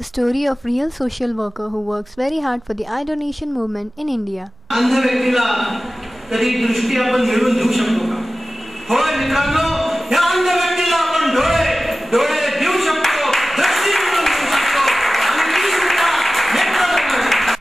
A story of real social worker who works very hard for the eye donation movement in India. अंध व्यक्तीला कधी दृष्टी आपण मिळवून देऊ शकतो का? होय मित्रांनो, या अंध व्यक्तीला आपण डोळे देऊ शकतो, दृष्टी मिळवून देऊ शकतो आणि ती सुद्धा नेत्र बनवू शकतो.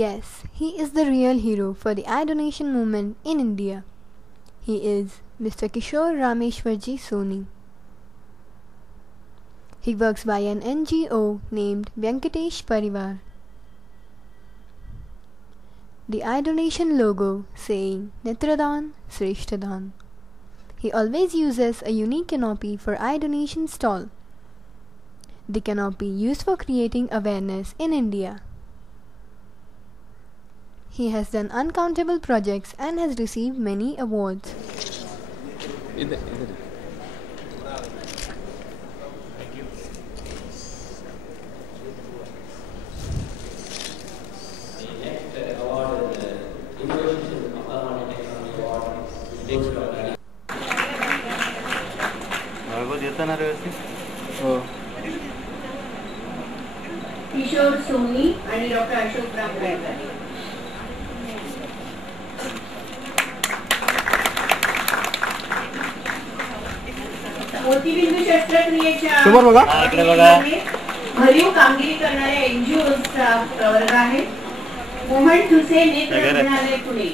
Yes, he is the real hero for the eye donation movement in India. He is Mr. Kishore Rameshwarji Soni. He works by an NGO named Venkatesh Parivar. The eye donation logo saying Netradan Shreshtadan. He always uses a unique canopy for eye donation stall. The canopy used for creating awareness in India. He has done uncountable projects and has received many awards. Kishore Soni and Dr. Ashok Rameshwarji. मोतीबिंदू शस्त्रक्रियेच्या भरीव कामगिरी करणाऱ्या एनजीओचा प्रवर्ग आहे. मोहन ठुसे नेत्र रुग्णालय Pune.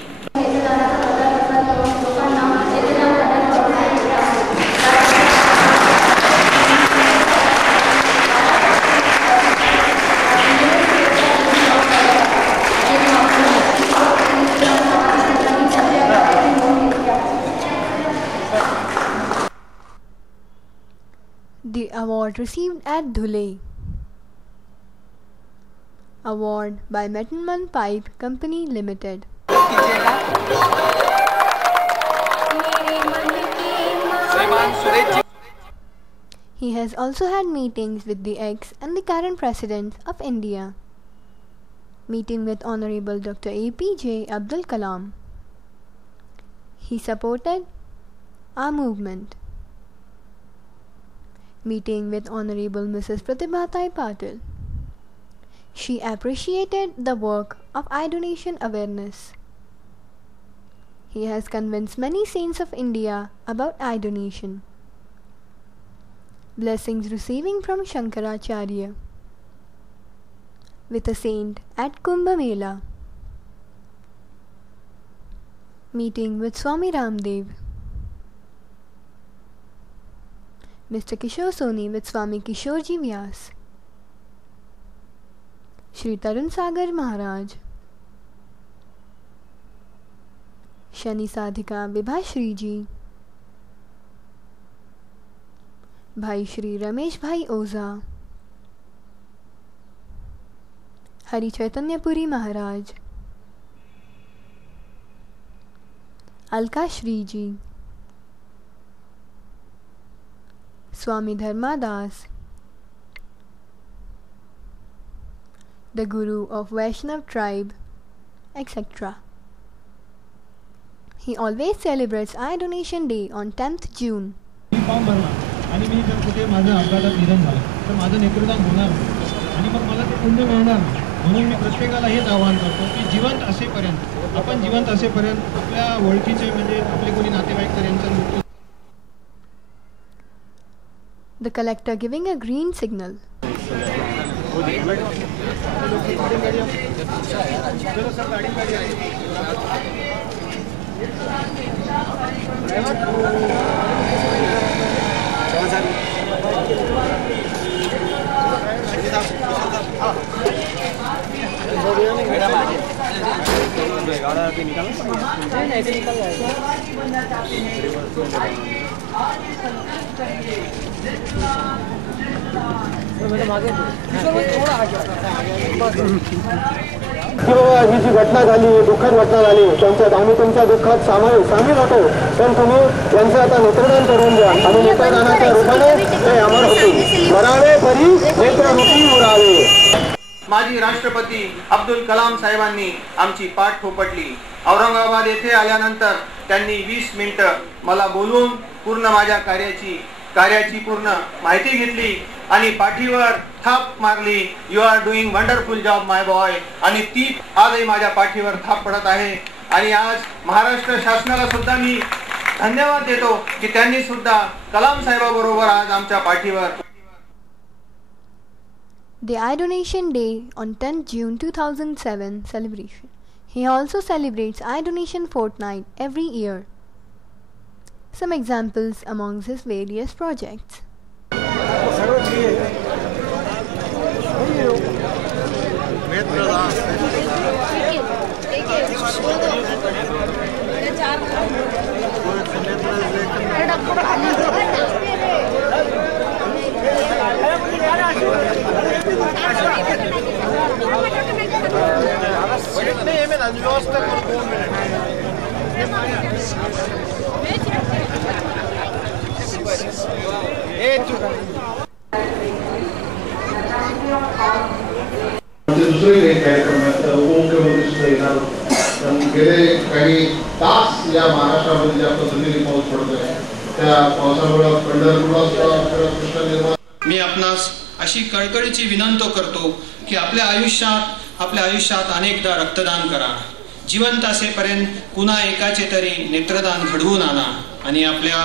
The award received at Dhule. Award by Metalman Pipe Company Limited. He has also had meetings with the ex and the current President of India. Meeting with Honorable Dr. APJ Abdul Kalam. He supported our movement. Meeting with Honorable Mrs. Pratibha Patil. She appreciated the work of eye donation awareness. He has convinced many saints of India about eye donation. Blessings receiving from Shankaracharya. With a saint at Kumbh Mela. Meeting with Swami Ramdev. Mr. Kishore Soni with Swami Kishorji Vyas. Shri Tarun Sagar Maharaj. Shani Sadhika Vibhashri Ji. Bhai Shri Ramesh Bhai Oza. Hari Chaitanya Puri Maharaj. Alka Shri Ji. Swami Dharma Das, the Guru of Vaishnav tribe, etc. He always celebrates Eye Donation Day on 10th June. आणि मी जर कुठे माझं अपघातात निधन झालं तर माझं नेत्रदान होणार आणि मग मला ते पुण्य मिळणार. म्हणून मी प्रत्येकाला हेच आवाहन करतो की जिवंत असेपर्यंत आपण जिवंत असेपर्यंत आपल्या ओळखीचे म्हणजे आपले कोणी नातेवाईक तर यांचा मृत्यू. The collector giving a green signal. Madam आगे थोड़ा आगे की बाबा ही जी घटना झाली, दुःखद घटना झाली, त्यांच्यात आम्ही तुमच्या दुःखात सामील होतो, पण तुम्ही यांचं आता नेत्रदान करून द्या आणि नेत्रदानाच्या रूपाने ते अमर होतील. मरावे परी नेत्ररूपी उरावे. माजी राष्ट्रपती अब्दुल कलाम साहेबांनी आमची पाठ थोपटली. औरंगाबाद येथे आल्यानंतर त्यांनी 20 मिनिटं मला बोलून पूर्ण माझ्या कार्याची पूर्ण माहिती घेतली आणि पाठीवर थाप मारली. You are doing wonderful job my boy. आणि ती आजही माझ्या पाठीवर थाप पडत आहे. आणि आज महाराष्ट्र शासनाला सुद्धा मी धन्यवाद देतो की त्यांनी सुद्धा कलाम साहेबाबरोबर आज आमच्या पाठीवर. The Eye Donation Day on 10th June 2007 celebration. He also celebrates Eye Donation Fortnight every year. Some examples amongst his various projects. दुसरे कार्यक्रमात उपमुख्यमंत्री सुद्धा येणार. गेले काही तास या महाराष्ट्रामध्ये ज्या पद्धतीने पाऊस पडतोय त्या पावसामुळे पंढरपूरला मी आपणास अशी कळकळीची विनंती करतो की आपल्या आयुष्यात अनेकदा रक्तदान करा. जिवंत असेपर्यंत पुन्हा एकाचे तरी नेत्रदान घडवून आणा आणि आपल्या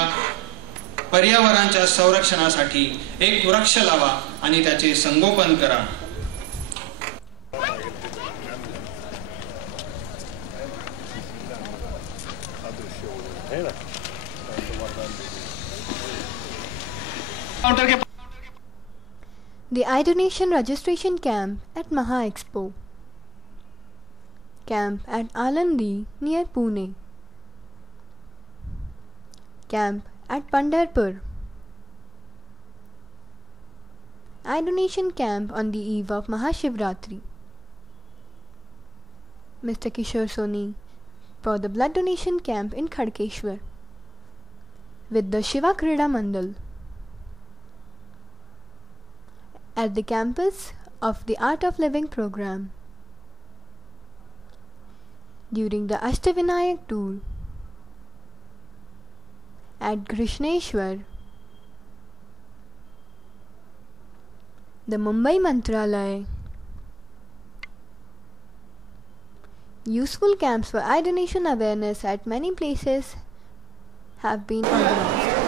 पर्यावरणाच्या संरक्षणासाठी एक वृक्ष लावा आणि त्याचे संगोपन करा. The Eye Donation Registration Camp at Maha Expo. Camp at Alandi near Pune. Camp at Pandharpur. Eye Donation Camp on the eve of Mahashivratri. Mr. Kishore Soni for the Blood Donation Camp in Khadkeshwar with the Shiva Krida Mandal. At the campus of the Art of Living program. During the Ashtavinayak tour. At Krishneshwar. The Mumbai Mantralaya. Useful camps for eye donation awareness at many places have been organized.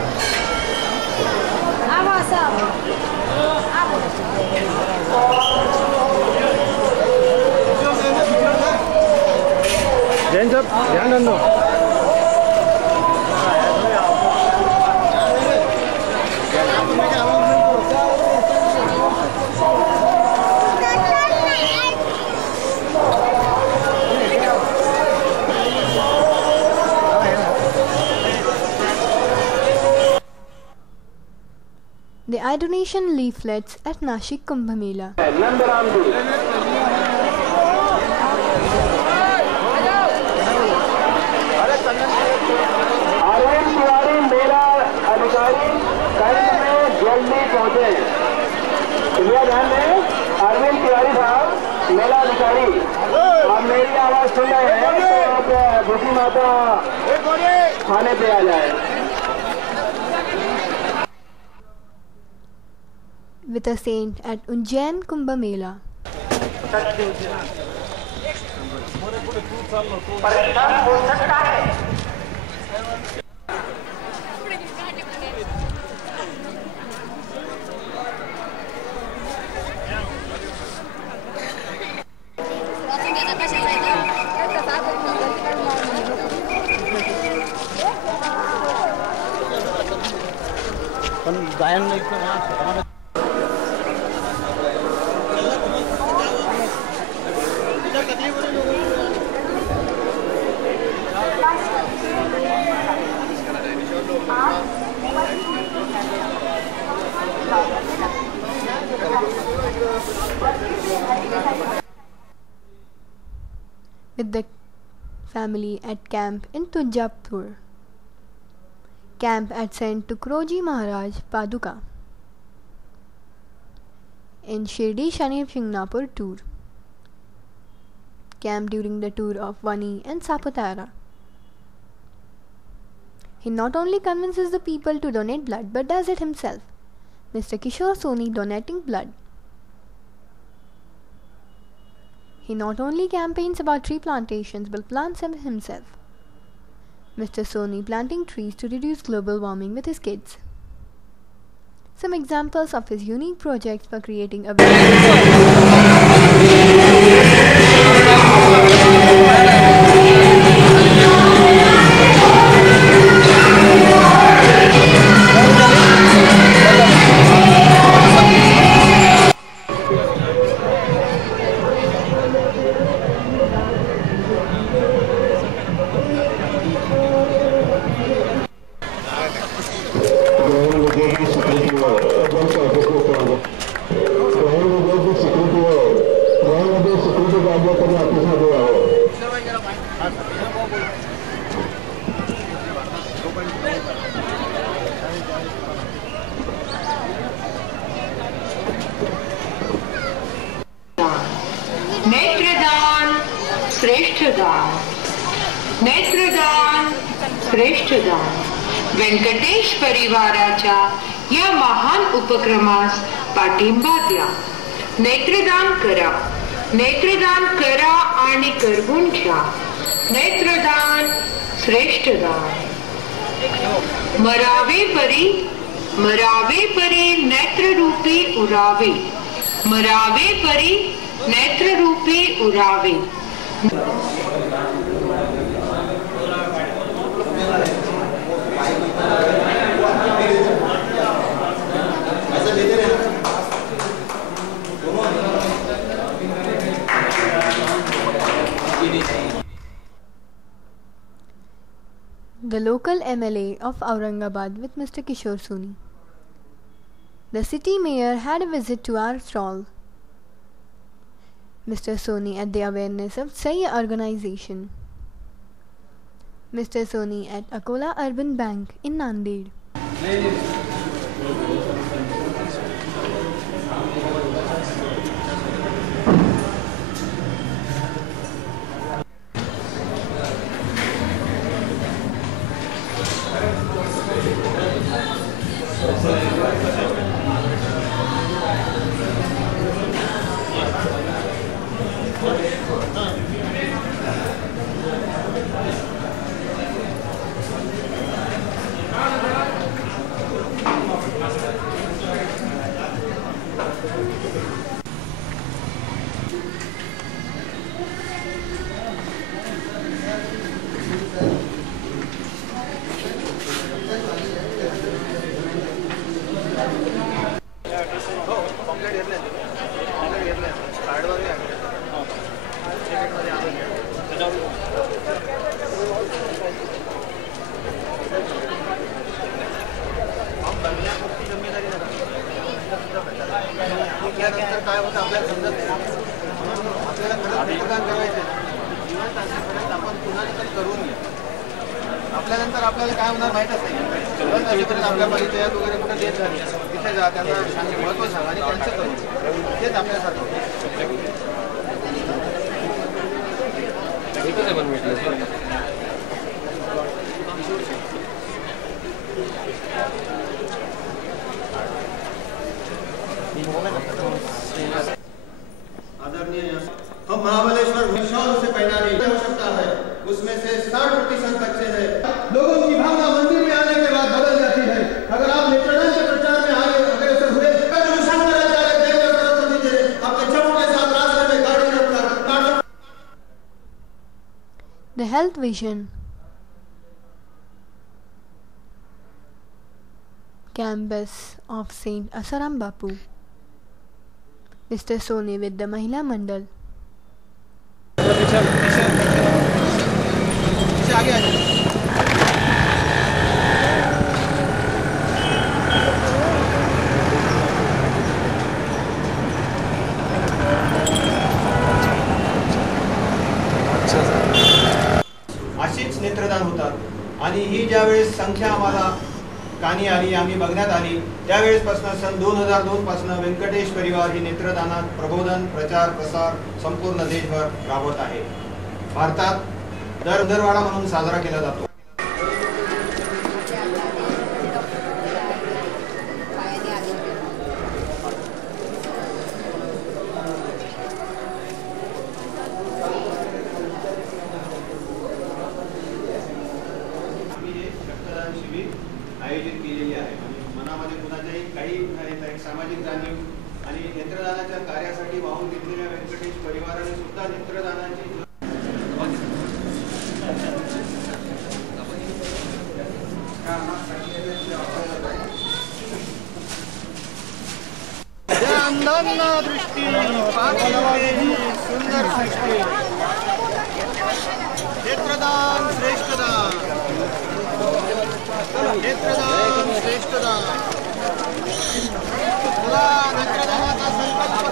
The eye donation leaflets at Nashik Kumbh Mela. Arvind Tiwari साहब मेला अधिकारी, आप मेरी आवाज सुन रहे हैं तो आप दूसरी माता खाने पे आ जाए. With a saint at Ujjain Kumbh Mela. परेशान हो सकता है. पण गायन with the family at camp in Tujapur, camp at Saint Tukroji Maharaj Paduka, in Shirdi Shani Shingnapur tour, camp during the tour of Vani and Saputara. He not only convinces the people to donate blood but does it himself. Mr. Kishore Soni donating blood. He not only campaigns about tree plantations but plants them himself. Mr. Soni planting trees to reduce global warming with his kids. Some examples of his unique projects for creating नेत्रदान श्रेष्ठदान, नेत्रदान श्रेष्ठदान. व्यंकटेश परिवाराच्या या महान उपक्रमास पाठिंबा द्या. नेत्रदान करा आणि करवून घ्या. नेत्रदान श्रेष्ठदान. मरावे परी नेत्ररूपी उरावे. मरावे परी नेत्ररूपी उरावे. The local MLA of Aurangabad with Mr. Kishore Soni. The city mayor had a visit to our stall. Mr. Soni at the awareness of Sayya organization. Mr. Soni at Akola Urban Bank in Nanded. काय होतं आपल्याला समजत नाही. आपल्याला खरंच मतदान करायचं जिवंत असेपर्यंत आपण पुन्हा तर करून घ्या. आपल्यानंतर आपल्याला काय होणार माहीतच नाही. जिवंत असेपर्यंत आपल्या परिचयात वगैरे कुठे देत झाली तिथे जा, त्यांना महत्त्व सांगा आणि त्यांचं करून तेच आपल्यासारखं आदरणीय हम महाबलेश्वर विशाल से पहला नहीं हो सकता है. उसमें से 60% बच्चे हैं. लोगों की भावना मंदिर में आने के बाद बदल जाती है. अगर आप नेत्रदान के प्रचार में आगे अग्रसर हुए आपके जब के साथ रास्ते में गाड़ी रोककर The Health Vision Campus of Saint Asaram Bapu. Mr. Soni with the Mahila Mandal. अच्छा आणि ही ज्यावेळेस संख्या आम्हाला कानी आली, आम्ही बघण्यात आली, त्यावेळेसपासून सन 2002 पासून व्यंकटेश परिवार ही नेत्रदानात प्रबोधन, प्रचार, प्रसार संपूर्ण देशभर राबवत आहे. भारतात दरवाडा म्हणून साजरा केला जातो. आयोजित केलेली आहे आणि मनामध्ये कुणाच्याही काही सामाजिक जाणीव आणि नेत्रदानाच्या कार्यासाठी वाहून घेतलेल्या व्यंकटेश परिवाराने सुद्धा नेत्रदानाची दृष्टी सुंदर सृष्टी नेत्रदान श्रेष्ठदान नेत्रदान श्रेष्ठदान तुला नेत्रदानाचा संकल्प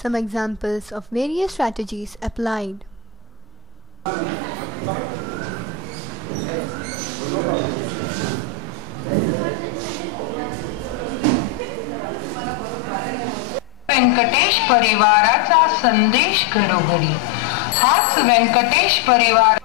Some examples of various strategies applied. Venkatesh परिवाराचा संदेश घरोघरी. हाच व्यंकटेश परिवार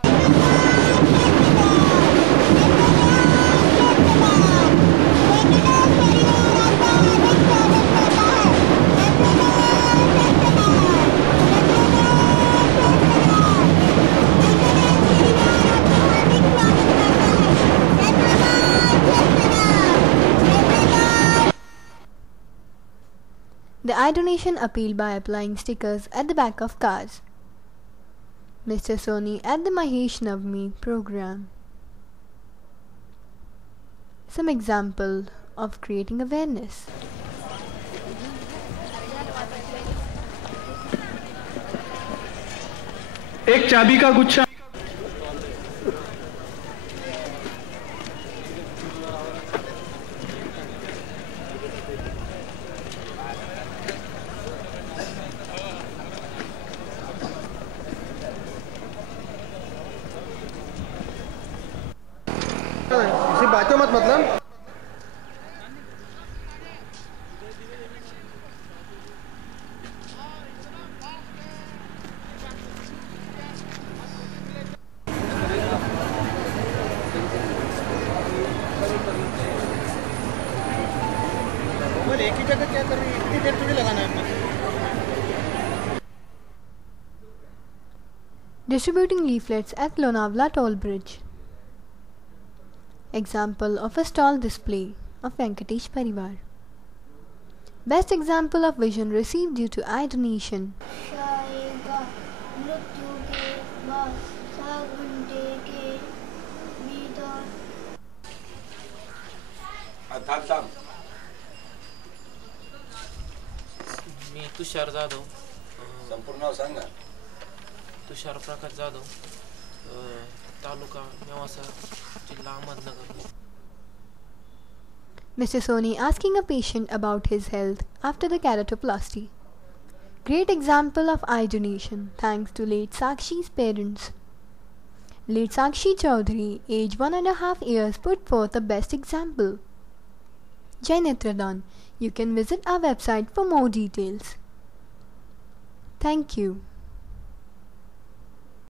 The eye donation appeal by applying stickers at the back of cars. Mr. Soni at the Mahesh Navami program. Some example of creating awareness. एक चाबी का गुच्छा इसी बातों मत मतलब एक ही जगह क्या कर रही है, इतनी देर थोड़ी लगाना है. Distributing leaflets at Lonavala Toll Bridge. Example of a stall display of Venkatesh Parivar. Best example of vision received due to eye donation. मी तुषार जाधव. संपूर्ण नाव सांगा. तुषार प्रकाश जाधव, तालुका नेवासा, जिल्हा Ahmednagar. Mr. Soni asking a patient about his health after the keratoplasty. Great example of eye donation thanks to late Sakshi's parents. Late Sakshi Chaudhary, age 1.5 years, put forth the best example. Jai Netradan. You can visit our website for more details. Thank you.